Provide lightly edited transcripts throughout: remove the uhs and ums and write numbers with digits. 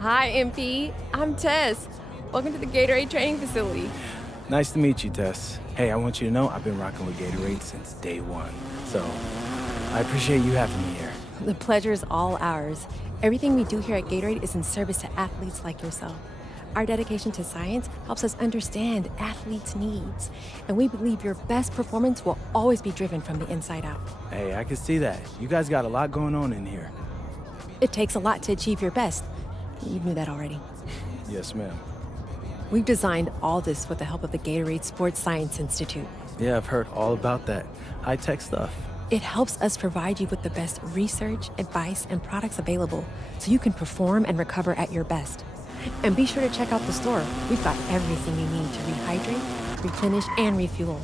Hi, MP. I'm Tess. Welcome to the Gatorade training facility. Nice to meet you, Tess. Hey, I want you to know I've been rocking with Gatorade since day one. So, I appreciate you having me here. The pleasure is all ours. Everything we do here at Gatorade is in service to athletes like yourself. Our dedication to science helps us understand athletes' needs, and we believe your best performance will always be driven from the inside out. Hey, I can see that. You guys got a lot going on in here. It takes a lot to achieve your best. You knew that already. Yes, ma'am. We've designed all this with the help of the Gatorade Sports Science Institute. Yeah, I've heard all about that. High-tech stuff. It helps us provide you with the best research, advice, and products available so you can perform and recover at your best. And be sure to check out the store. We've got everything you need to rehydrate, replenish, and refuel.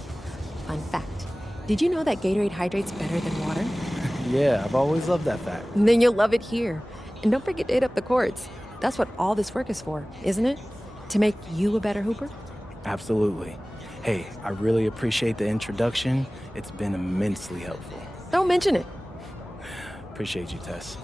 Fun fact, did you know that Gatorade hydrates better than water? Yeah, I've always loved that fact. And then you'll love it here. And don't forget to hit up the courts. That's what all this work is for, isn't it? To make you a better hooper? Absolutely. Hey, I really appreciate the introduction. It's been immensely helpful. Don't mention it. Appreciate you, Tess.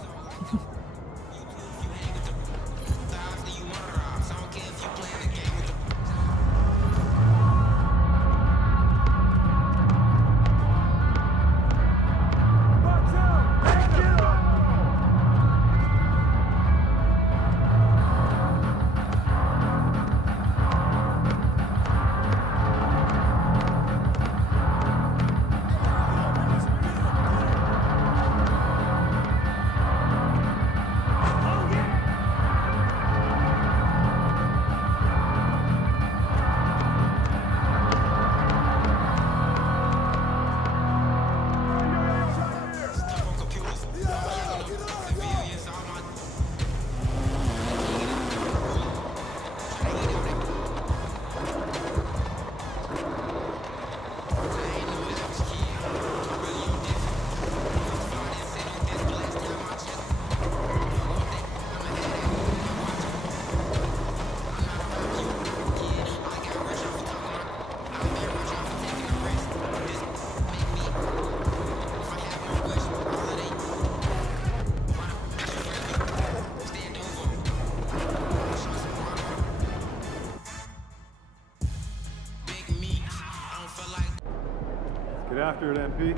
Get after it, MP.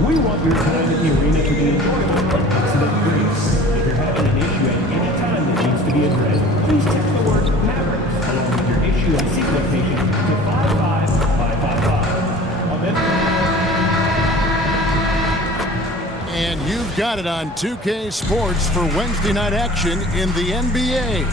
We want your time at the arena to be enjoyable and accident-free. If you're having an issue at any time that needs to be addressed, please text the word Mavericks along with your issue and seat location to 55555. And you've got it on 2K Sports for Wednesday night action in the NBA.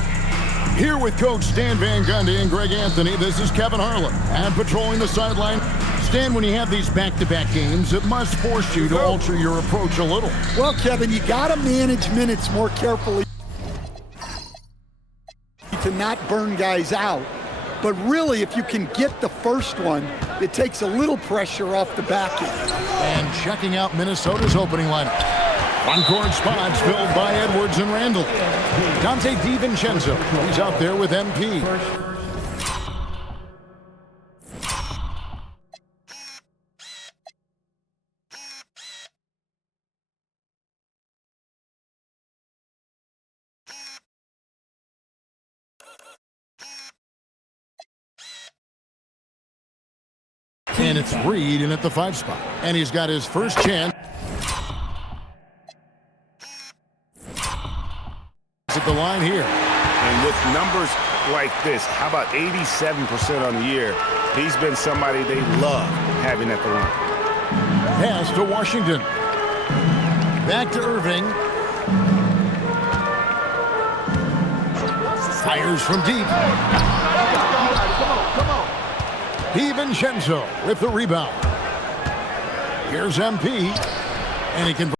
Here with Coach Stan Van Gundy and Greg Anthony, this is Kevin Harlan. And patrolling the sideline, Stan, when you have these back-to-back games, it must force you to alter your approach a little. Well, Kevin, you got to manage minutes more carefully to not burn guys out. But really, if you can get the first one, it takes a little pressure off the back end. And checking out Minnesota's opening lineup. On-court spots filled by Edwards and Randall. Dante DiVincenzo, he's out there with MP. And it's Reed in at the 5 spot. And he's got his first chance at the line here. And with numbers like this, how about 87% on the year? He's been somebody they love having at the line. Pass to Washington. Back to Irving. Fires from deep. DiVincenzo with the rebound. Here's MP, and he can.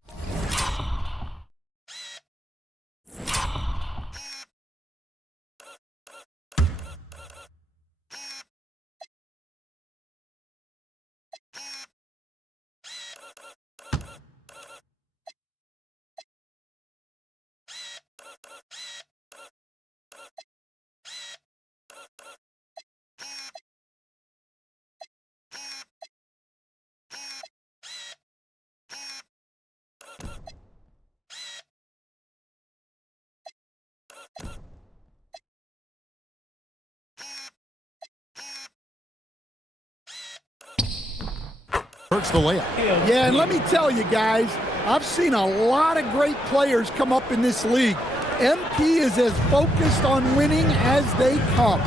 Hurts the layup. Yeah, and let me tell you guys, I've seen a lot of great players come up in this league. MP is as focused on winning as they come.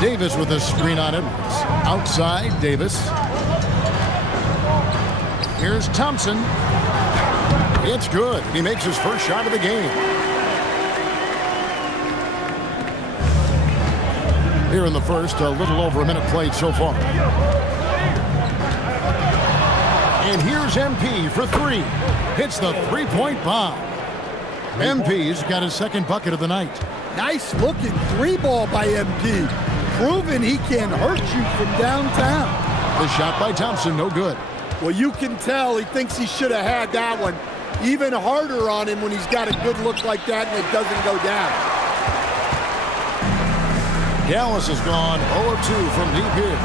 Davis with a screen on Edwards. Outside, Davis. Here's Thompson. It's good. He makes his first shot of the game. Here in the first, a little over a minute played so far. And here's MP for three. Hits the three-point bomb. MP's got his second bucket of the night. Nice looking three ball by MP. Proving he can hurt you from downtown. The shot by Thompson, no good. Well, you can tell he thinks he should have had that one. Even harder on him when he's got a good look like that and it doesn't go down. Dallas has gone 0-2 from deep here.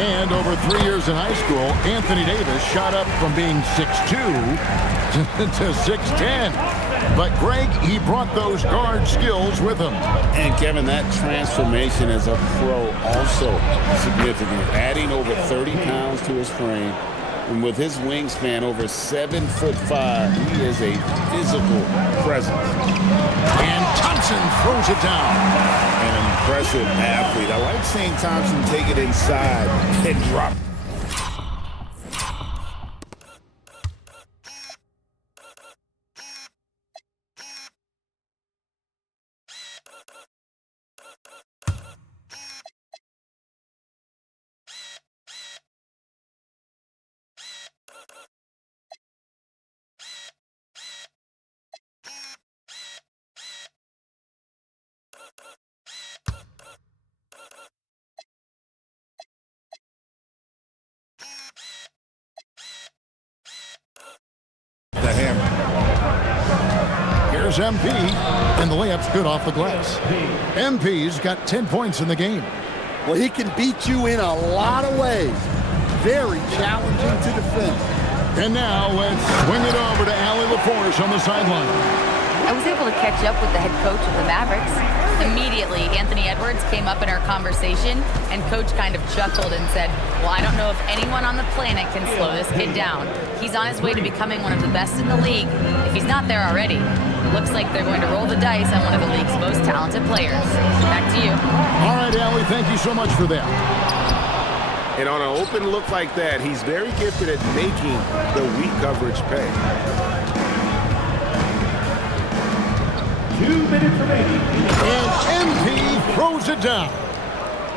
And over 3 years in high school, Anthony Davis shot up from being 6'2 to 6'10. But Greg, he brought those guard skills with him. And Kevin, that transformation as a pro also significant. Adding over 30 pounds to his frame. And with his wingspan over 7'5", he is a physical presence. And Thompson throws it down. An impressive athlete. I like seeing Thompson take it inside and drop it. The hammer. Here's MP, and the layup's good off the glass. MP's got 10 points in the game. Well, he can beat you in a lot of ways. Very challenging to defend. And now let's swing it over to Allie LaForce on the sideline. I was able to catch up with the head coach of the Mavericks. Immediately, Anthony Edwards came up in our conversation, and coach kind of chuckled and said, well, I don't know if anyone on the planet can slow this kid down. He's on his way to becoming one of the best in the league, if he's not there already. Looks like they're going to roll the dice on one of the league's most talented players. Back to you. All right, Allie, thank you so much for that. And on an open look like that, he's very gifted at making the weak coverage pay. 2 minutes remaining. And MP throws it down.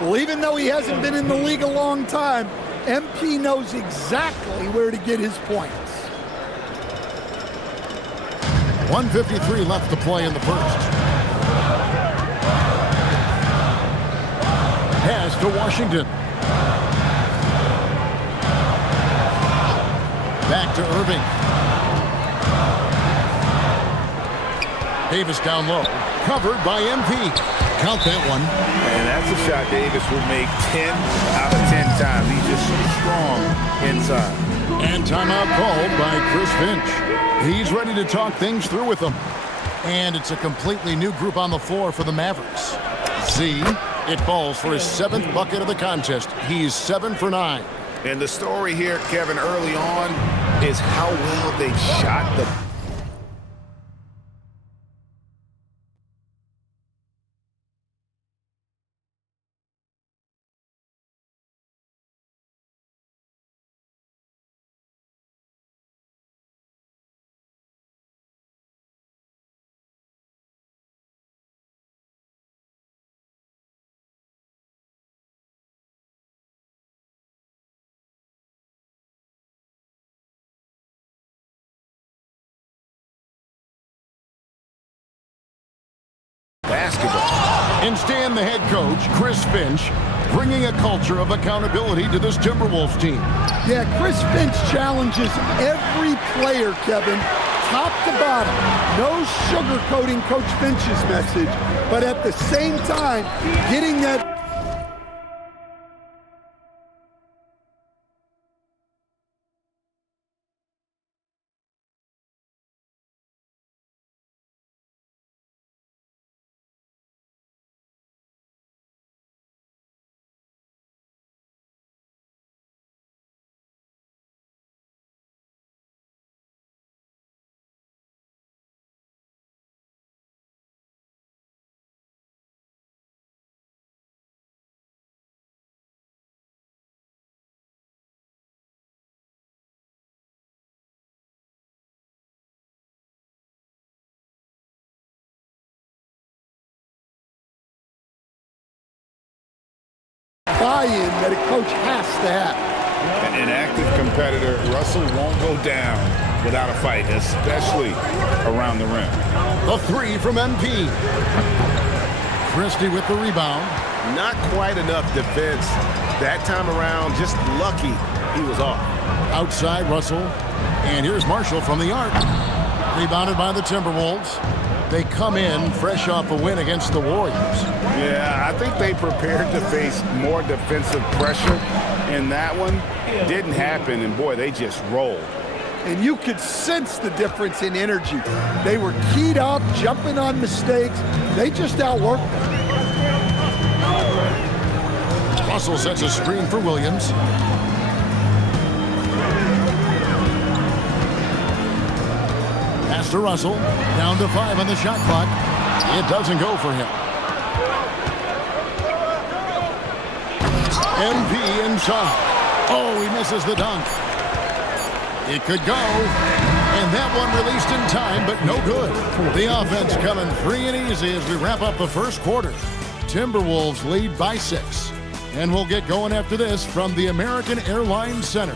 Well, even though he hasn't been in the league a long time, MP knows exactly where to get his points. 1:53 left to play in the first. Pass to Washington. Back to Irving. Davis down low. Covered by MP. Count that one. And that's a shot Davis would make 10 out of 10 times. He's just strong inside. And timeout called by Chris Finch. He's ready to talk things through with them. And it's a completely new group on the floor for the Mavericks. Z, it falls for his 7th bucket of the contest. He's 7 for 9. And the story here, Kevin, early on is how well they shot the And Stan, the head coach, Chris Finch, bringing a culture of accountability to this Timberwolves team. Yeah, Chris Finch challenges every player, Kevin, top to bottom. No sugarcoating Coach Finch's message, but at the same time, getting that buy-in that a coach has to have. An active competitor, Russell won't go down without a fight, especially around the rim. The three from MP. Christie with the rebound. Not quite enough defense that time around. Just lucky he was off. Outside Russell. And here's Marshall from the arc. Rebounded by the Timberwolves. They come in fresh off a win against the Warriors. Yeah, I think they prepared to face more defensive pressure, and that one didn't happen, and boy, they just rolled. And you could sense the difference in energy. They were keyed up, jumping on mistakes. They just outworked them. Russell sets a screen for Williams. Pass to Russell. Down to 5 on the shot clock. It doesn't go for him. MP inside. Oh, he misses the dunk. It could go. And that one released in time, but no good. The offense coming free and easy as we wrap up the first quarter. Timberwolves lead by 6. And we'll get going after this from the American Airlines Center.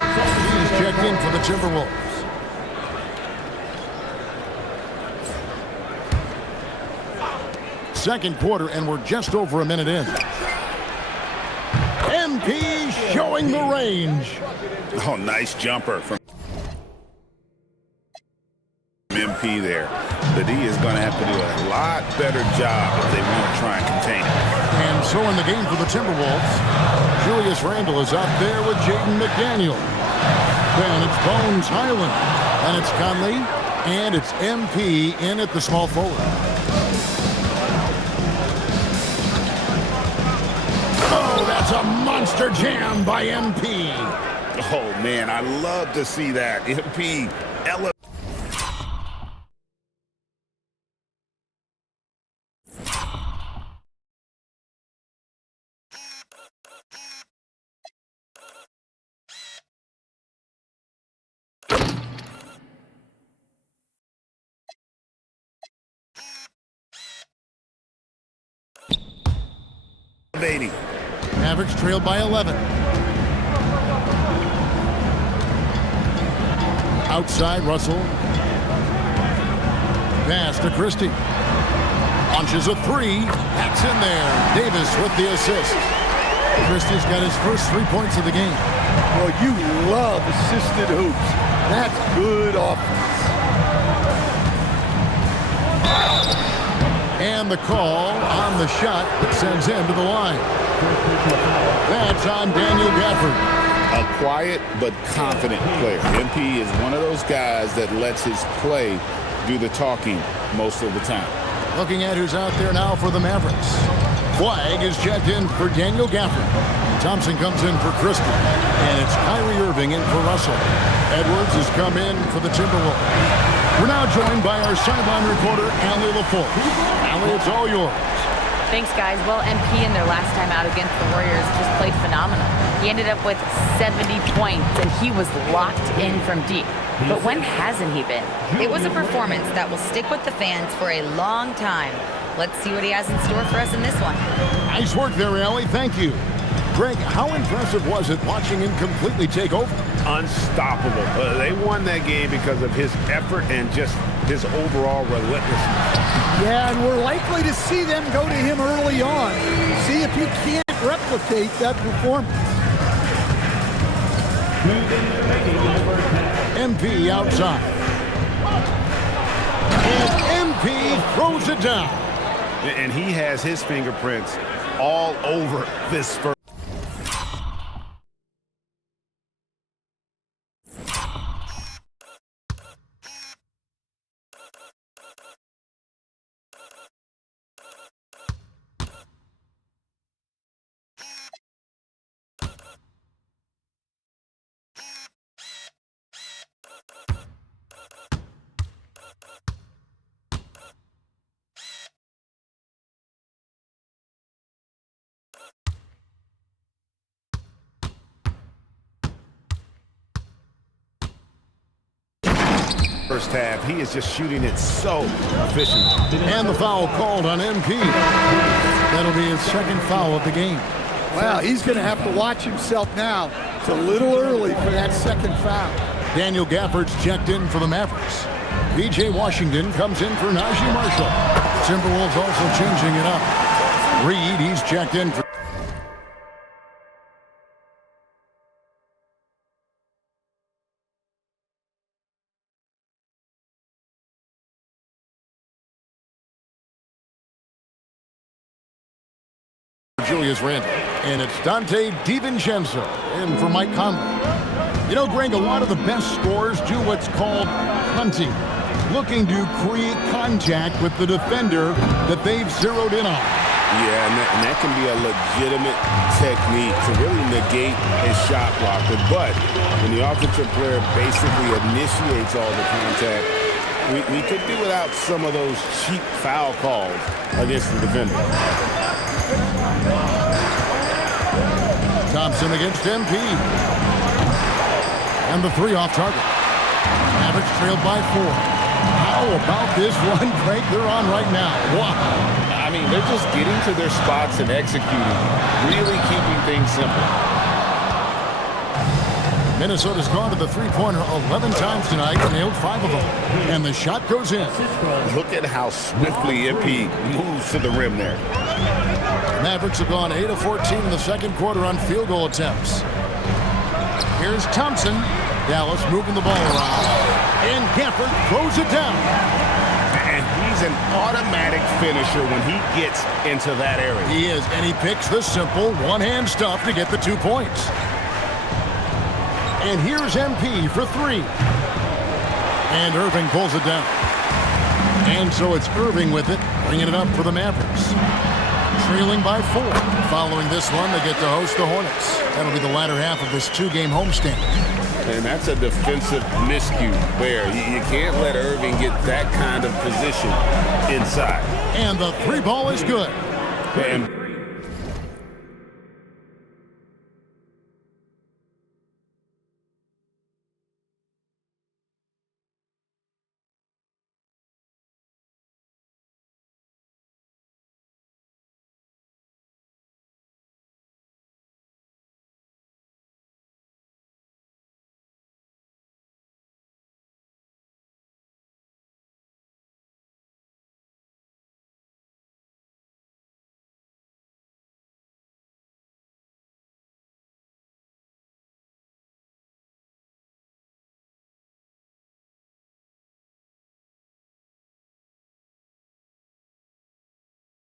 He's checked in for the Timberwolves. Second quarter, and we're just over a minute in. MP showing the range. Oh, nice jumper from MP there. The D is going to have to do a lot better job if they want to try and contain it. And so in the game for the Timberwolves, Julius Randle is out there with Jaden McDaniel. Then it's Bones Highland, and it's Conley, and it's MP in at the small forward. Oh, that's a monster jam by MP. Oh, man, I love to see that. MP elevating. Mavericks trailed by 11. Outside, Russell. Pass to Christie. Launches a three. Hacks in there. Davis with the assist. Christie's got his first 3 points of the game. Well, you love assisted hoops. That's good offense. And the call on the shot that sends him to the line. That's on Daniel Gafford. A quiet but confident player. MP is one of those guys that lets his play do the talking most of the time. Looking at who's out there now for the Mavericks. Flag is checked in for Daniel Gafford. Thompson comes in for Christie. And it's Kyrie Irving in for Russell. Edwards has come in for the Timberwolves. We're now joined by our sideline reporter, Allie LaForce. Allie, it's all yours. Thanks, guys. Well, MP in their last time out against the Warriors just played phenomenal. He ended up with 70 points, and he was locked in from deep. But when hasn't he been? It was a performance that will stick with the fans for a long time. Let's see what he has in store for us in this one. Nice work there, Allie. Thank you. Greg, how impressive was it watching him completely take over? Unstoppable. They won that game because of his effort and just his overall relentlessness. Yeah, and we're likely to see them go to him early on. See if he can't replicate that performance. MP outside. And MP throws it down. And he has his fingerprints all over this first. First half, he is just shooting it so efficient. And the foul called on MP. That'll be his second foul of the game. Well, he's going to have to watch himself now. It's a little early for that second foul. Daniel Gafford's checked in for the Mavericks. P.J. Washington comes in for Najee Marshall. Timberwolves also changing it up. Reed, he's checked in for... Julius Randle. And it's Dante DiVincenzo in for Mike Conley. You know, Greg, a lot of the best scorers do what's called hunting, looking to create contact with the defender that they've zeroed in on. Yeah, and that can be a legitimate technique to really negate a shot blocker. But when the offensive player basically initiates all the contact, we could do without some of those cheap foul calls against the defender. Thompson against MP. And the three off target. Mavericks trailed by 4. How about this run break they're on right now? Wow. I mean, they're just getting to their spots and executing, really keeping things simple. Minnesota's gone to the three-pointer 11 times tonight, nailed 5 of them. And the shot goes in. Look at how swiftly MP moves to the rim there. Mavericks have gone 8 of 14 in the second quarter on field goal attempts. Here's Thompson. Dallas moving the ball around. And Gafford throws it down. And he's an automatic finisher when he gets into that area. He is, and he picks the simple one-hand stuff to get the 2 points. And here's MP for 3. And Irving pulls it down. And so it's Irving with it, bringing it up for the Mavericks. Trailing by 4. Following this one, they get to host the Hornets. That'll be the latter half of this 2-game homestand. And that's a defensive miscue where you can't let Irving get that kind of position inside. And the 3 ball is good. And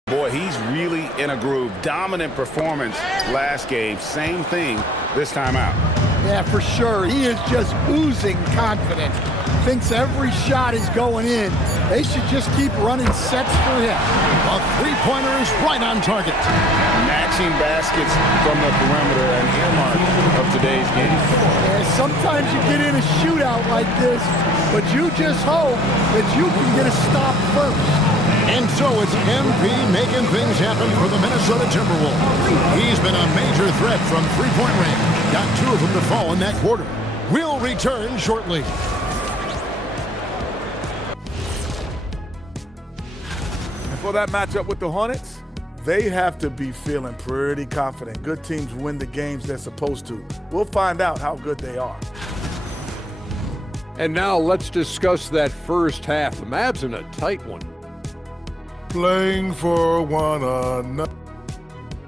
boy, he's really in a groove. Dominant performance last game. Same thing this time out. Yeah, for sure. He is just oozing confidence. Thinks every shot is going in. They should just keep running sets for him. A three-pointer is right on target. Matching baskets from the perimeter and earmark of today's game. Yeah, sometimes you get in a shootout like this, but you just hope that you can get a stop first. And so it's MP making things happen for the Minnesota Timberwolves. He's been a major threat from three-point range. Got 2 of them to fall in that quarter. We'll return shortly. And for that matchup with the Hornets, They have to be feeling pretty confident. Good teams win the games they're supposed to. We'll find out how good they are. And now let's discuss that first half. The Mavs in a tight one. Playing for one another.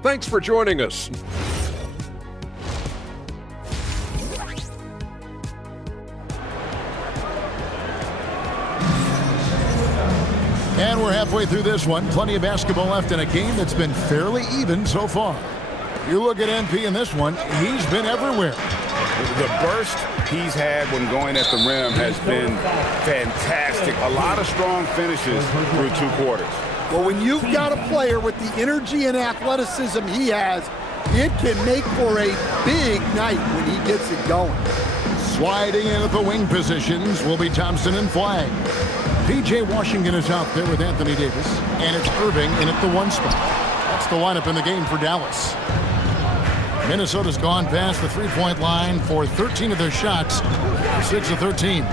Thanks for joining us. And we're halfway through this one. Plenty of basketball left in a game that's been fairly even so far. You look at MP in this one, he's been everywhere. The burst he's had when going at the rim has been fantastic. A lot of strong finishes through 2 quarters. Well, when you've got a player with the energy and athleticism he has, it can make for a big night when he gets it going. Sliding in at the wing positions will be Thompson and Flagg. P.J. Washington is out there with Anthony Davis, and it's Irving in at the 1 spot. That's the lineup in the game for Dallas. Minnesota's gone past the three-point line for 13 of their shots, 6 of 13.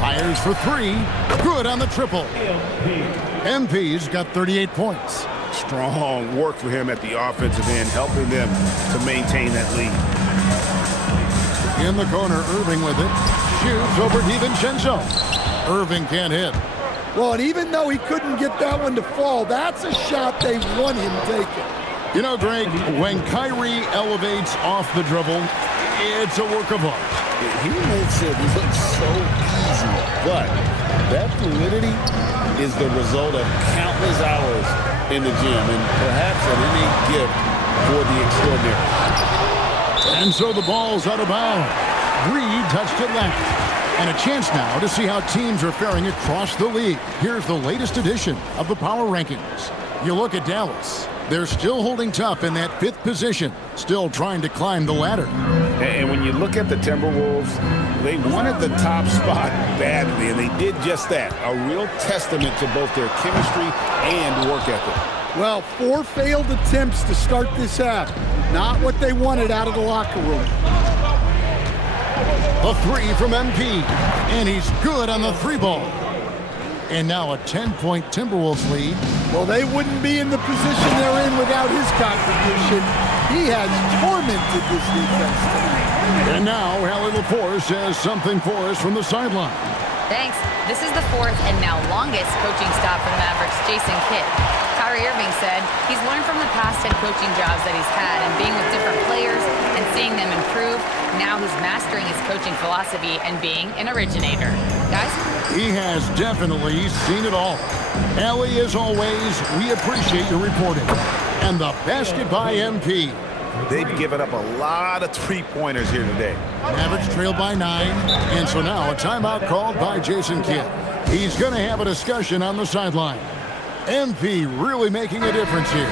Fires for 3, good on the triple. MP's got 38 points. Strong work for him at the offensive end, helping them to maintain that lead. In the corner, Irving with it. Shoots over DiVincenzo. Irving can't hit. Well, and even though he couldn't get that one to fall, that's a shot they want him taking. You know, Greg, when Kyrie elevates off the dribble, it's a work of art. He makes it look so easy, but that fluidity is the result of countless hours in the gym and perhaps an innate gift for the extraordinary. And so the ball's out of bounds. Reed touched it left. And a chance now to see how teams are faring across the league. Here's the latest edition of the Power Rankings. You look at Dallas. They're still holding tough in that 5th position, still trying to climb the ladder. And when you look at the Timberwolves, they wanted the top spot badly, and they did just that. A real testament to both their chemistry and work ethic. Well, 4 failed attempts to start this half. Not what they wanted out of the locker room. A 3 from MP, and he's good on the 3-ball. And now a 10-point Timberwolves lead. Well, they wouldn't be in the position they're in without his contribution. He has tormented this defense tonight. And now Hallie LaForce has something for us from the sideline. Thanks. This is the 4th and now longest coaching stop for the Mavericks, Jason Kidd. Kyrie Irving said he's learned from the past 10 coaching jobs that he's had and being with different players and seeing them improve. Now he's mastering his coaching philosophy and being an originator. Guys? He has definitely seen it all. Allie, as always, we appreciate your reporting. And the basket by MP. They've given up a lot of 3-pointers here today. Mavericks trail by 9, and so now a timeout called by Jason Kidd. He's going to have a discussion on the sideline. MP really making a difference here.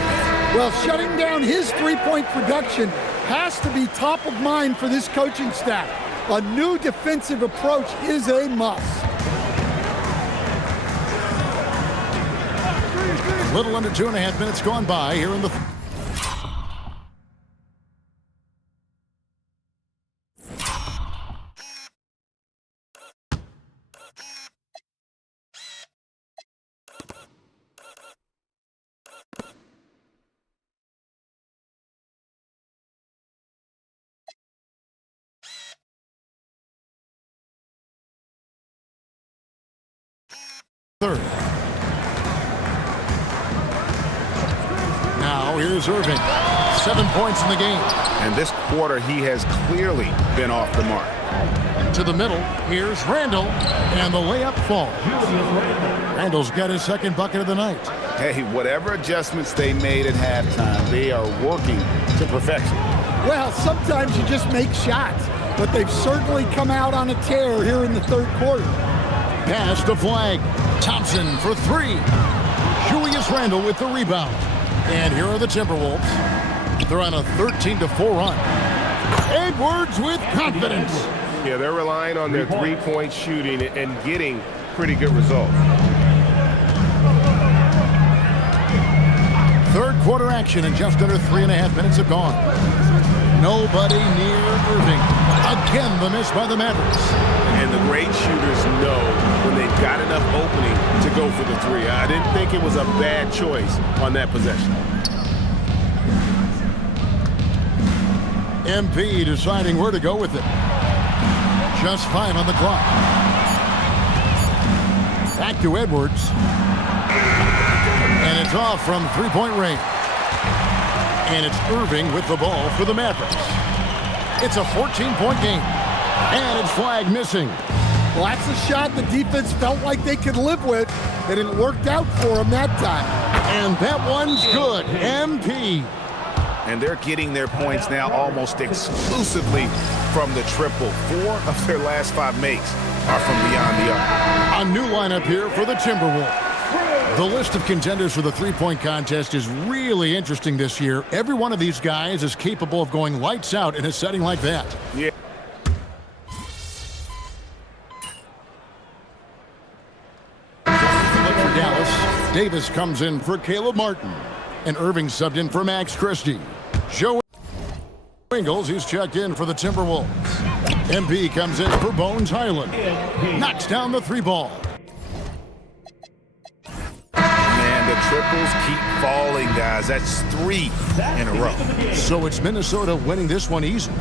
Well, shutting down his 3-point production has to be top of mind for this coaching staff. A new defensive approach is a must. A little under 2.5 minutes gone by here in the... third. Now here's Irving. 7 points in the game. And this quarter, he has clearly been off the mark. To the middle, here's Randall, and the layup falls. Randall's got his 2nd bucket of the night. Hey, whatever adjustments they made at halftime, they are working to perfection. Well, sometimes you just make shots, but they've certainly come out on a tear here in the 3rd quarter. Pass to Flagg. Thompson for 3. Julius Randle with the rebound. And here are the Timberwolves. They're on a 13-4 run. Edwards with confidence. Yeah, they're relying on their 3-point shooting and getting pretty good results. 3rd quarter action, and just under 3.5 minutes have gone. Nobody near Irving. Again, the miss by the Mavericks. And the great shooters know when they've got enough opening to go for the three. I didn't think it was a bad choice on that possession. MP deciding where to go with it. Just 5 on the clock. Back to Edwards. And it's off from three-point range. And it's Irving with the ball for the Mavericks. It's a 14-point game. And it's flag missing. Well, that's a shot the defense felt like they could live with, and it worked out for them that time. And that one's good. MP. And they're getting their points now almost exclusively from the triple. 4 of their last 5 makes are from beyond the arc. A new lineup here for the Timberwolves. The list of contenders for the three-point contest is really interesting this year. Every one of these guys is capable of going lights out in a setting like that. Yeah. Look for Dallas. Davis comes in for Caleb Martin. And Irving subbed in for Max Christie. Joe Ingles, he's checked in for the Timberwolves. MP comes in for Bones Highland. Knocks down the 3-ball. Man, the triples keep falling, guys. That's 3 in a row. So it's Minnesota winning this one easy.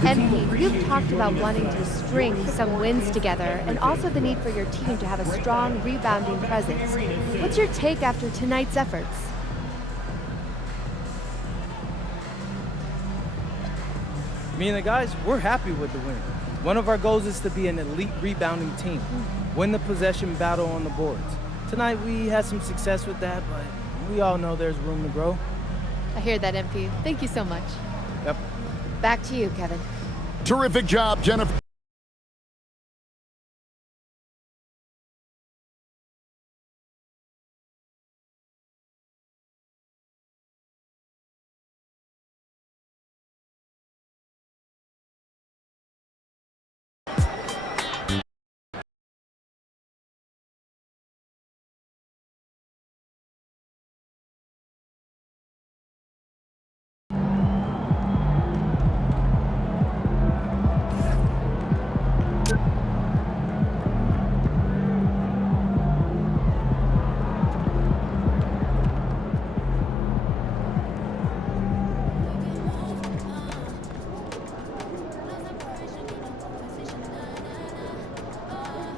MP, you've talked about wanting to string some wins together and also the need for your team to have a strong rebounding presence. What's your take after tonight's efforts? Me and the guys, we're happy with the win. One of our goals is to be an elite rebounding team, win the possession battle on the boards. Tonight we had some success with that, but we all know there's room to grow. I hear that, MP. Thank you so much. Yep. Back to you, Kevin. Terrific job, Jennifer.